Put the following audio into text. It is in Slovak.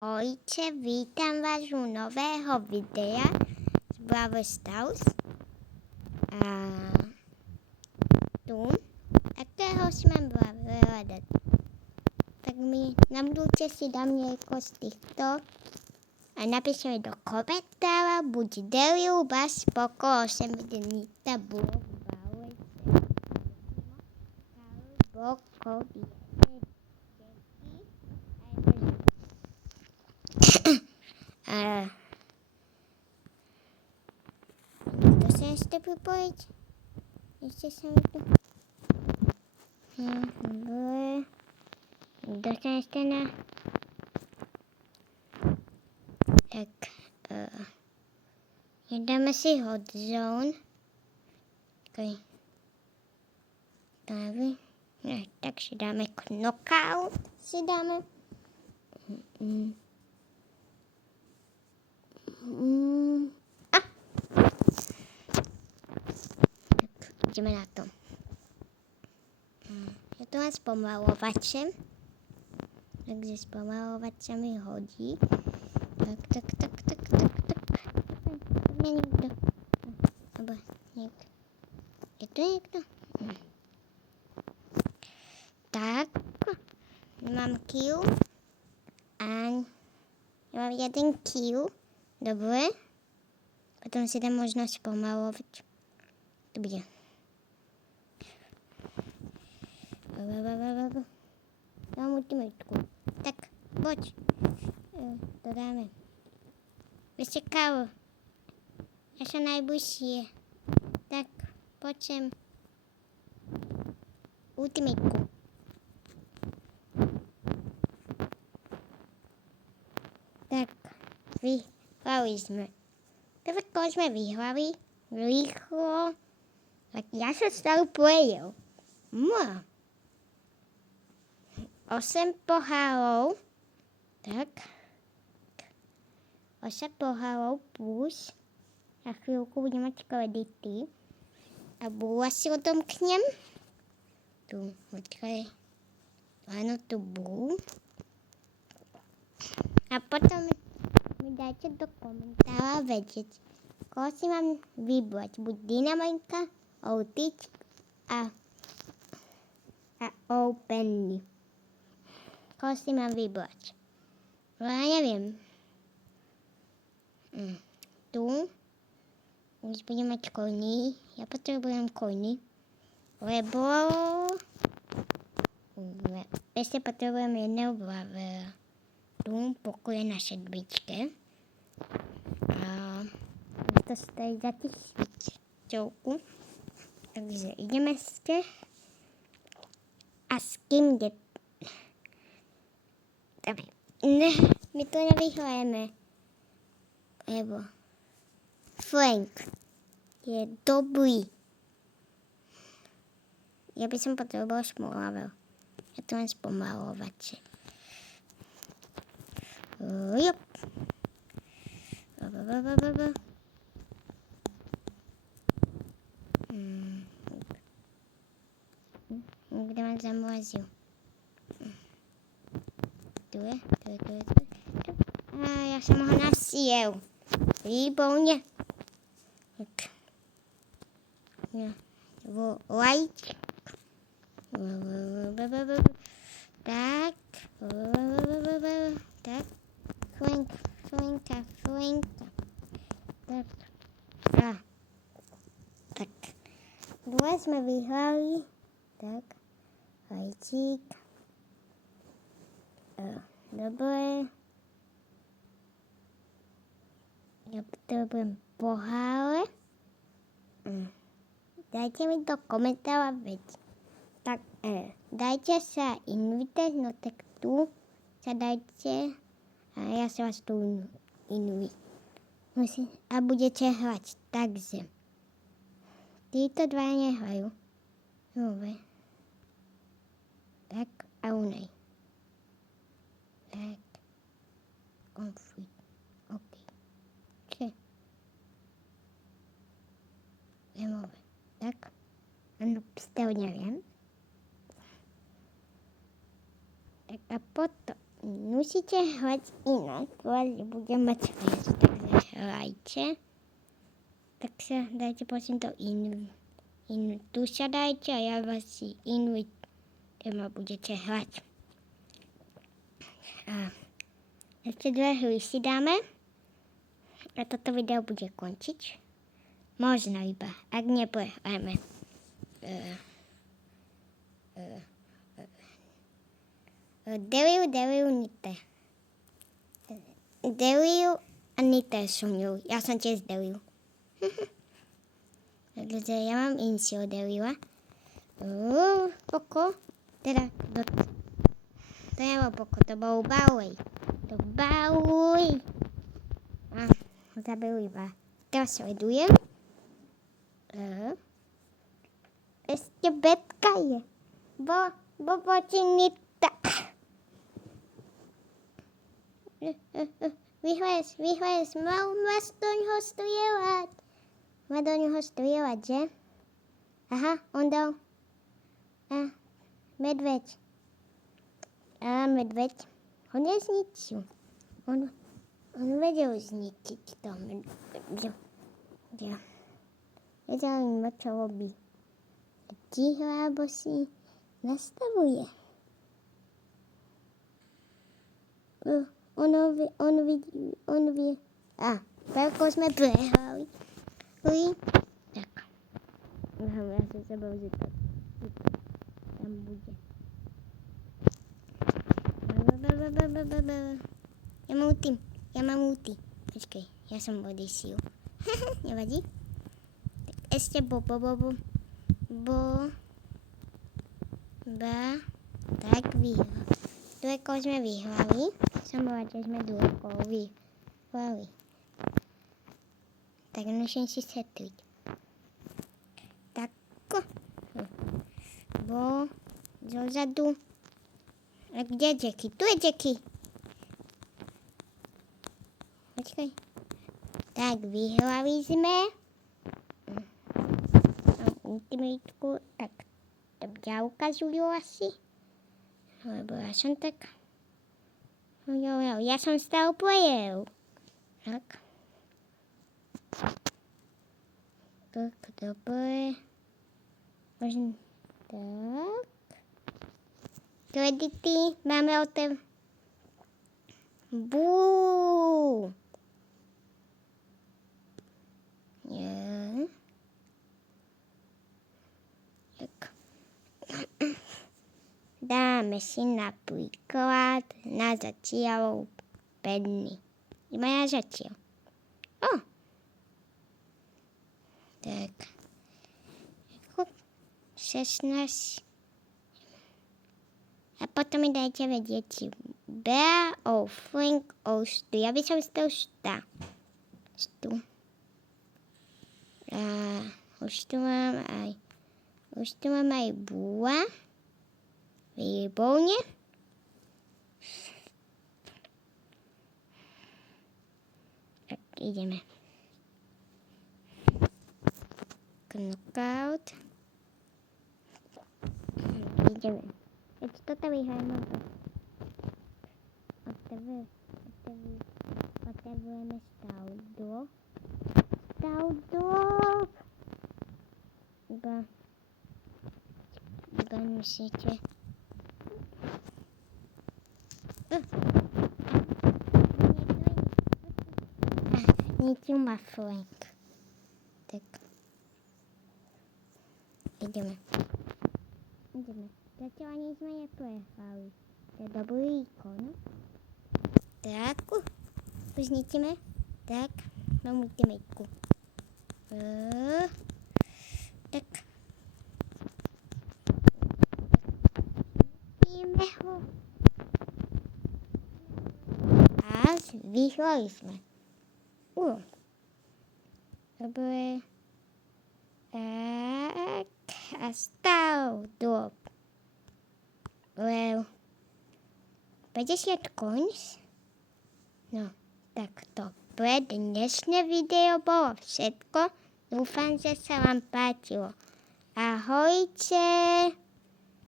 Ahojte, vítam vás u nového videa z Brawl Stars. A tu, a ktorého si mám hľadať. Tak mi namlúte si dám nieko z týchto a napíšte mi do komentára, buď delil vás spoko 8 dní tabu. To sa ešte pripojiť? Ešte sa mi tu... Dobre. Kto sa ešte na... Tak... Dáme si hot zone. Okay. Tak si dáme knockout. Si dáme. Tak, ideme na to. Ja tu mám spomalovačem. Takže spomalovať sa mi hodí. Tak. Nie, niekto. Abo niekto. Je tu niekto? Tak. Mám kill. A ja mám jeden kill. Dobre. Potom si dám možnosť pomalovať. To bude. Dám ultimatku. Tak, poď. To dáme. Ešte kávo. Ja sa najbližšie. Tak, poď sem. Ultimatku. Tak, vyhrali sme. Prvko sme vyhrali. Rýchlo. Tak ja sa stále pojel. 8 pohárov. Tak. 8 pohárov plus. Na chvíľku budem mať kredity. A bula si odomknem. Tu, počkaj. Áno, tu bulu. A potom mi dajte do komentára vedieť, koho si mám vybrať. Buď Dynamoinka, Outič a Openny. Koho si mám vybrať? Ja neviem. Tu. Už budem mať koľný. Ja potrebujem koľný. Lebo... ešte potrebujem jedného bravera. Tu pokuje na sedmičke. A to stojí za 1000. Takže ideme ešte. A s kým ide? Ne, my to nevyhrajeme. Lebo Frank je dobrý. Ja by som potreboval šmolavel. Ja to mám spomalovače. Jop. Kde mám zamlazil? Tu je. A ja som ho nasiel. Výborne. Tak. Ja. Like. Tak. Tak. Flinka. Tak. Tak. Dve sme vyhrali. Tak. Hajčík. Dobre. Ja potrebujem pohále. Dajte mi do komentára vedieť. Tak, dajte sa invite, no tak tu sa dajte a ja sa vás tu invite. A budete hrať, takže. Títo dva nehrajú. Dobre. Tak, a unej. Tak. Konflikt. OK. Čiže. Nemôže. Tak. Áno, pstel neviem. Tak a potom. musíte hrať inak, že budem mať viac, takže hrajte. Tak sa dajte prosím to tu sa dajte a ja vás si Inuit budete hrať. A ešte 2 hry si dáme a toto video bude končiť. Možno iba, ak neprehráme. Deliu a Nite som ju. Ja som tiež Deliu. Takže ja mám Incio Delila. Poko. Teda, to nebol Poko, to bol Bauej. Zabil iba. Teraz sledujem. Ešte Betka je. Bo proti Nita. Vyhles, má do ňoho strieľať, že? Aha, on dal. Medveď. Medveď. Ho nezničil. On vedel zničiť to medveď. Ja. Nezaujíma, čo robí. Ticho, alebo si nastavuje. On vie. Veľko sme prehrali. Tak. Ja som sa bol, že to tam bude. Ja mám ulti. Počkej, ja som odisiu. Nevadí? Tak ešte tak vyhrali. Dvojkou sme vyhrali. Som bola, že sme dvojkou vyhrali. Tak musím si setliť. Tak. Zozadu. A kde je Jackie? Tu je Jackie. Počkaj. Tak, vyhrali sme. Mám ultimatku. Tak, to ja ukazujú asi. Lebo ja som tak... Ja som star player. Tak. Tak, dobre. Možno tak. Kredity máme Bú. Nie. Tak. Dáme si napríklad na zatiaľ Penny. Iba na zatiaľ. Tak. 16. A potom mi dajte vedieť, Bear, Frank, Stu. Ja by som stal Stu. A už tu mám aj Búa. Výborne. Tak, ideme. Knockout. Ideme. Teď toto vyhrajeme. Otevujeme Staudrop. Iba musíte... Niečo má Frank. Tak. Ideme. Zatiaľ ani sme neprehrali. To je dobrý výkon. Tak. Uznítime. Tak. Mám ultimatku. Tak. Ideme ho. A vyhrali sme. Dobre. Tak. A Staudrop. Well. 50 coins. No, tak to pre dnešné video bolo všetko. Dúfam, že sa vám páčilo. Ahojte.